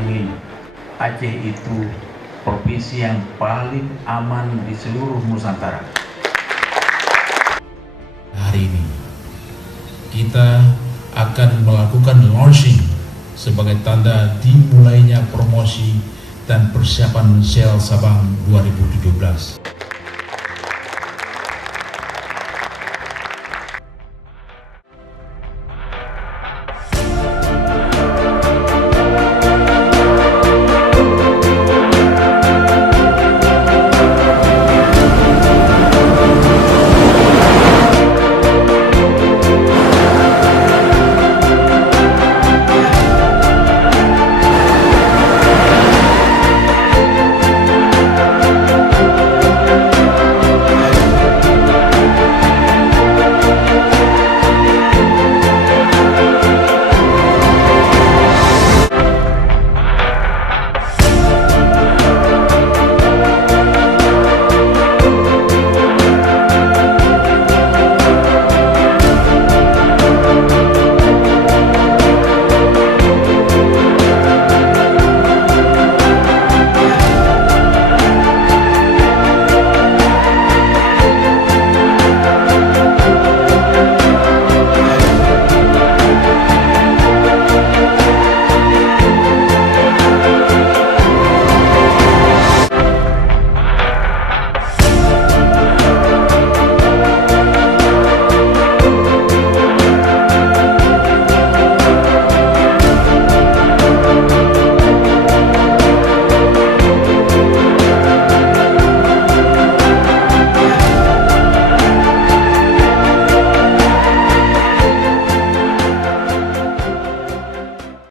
menjamin Aceh itu provinsi yang paling aman di seluruh Nusantara. Hari ini kita akan melakukan launching sebagai tanda dimulainya promosi dan persiapan Shell Sabang 2017.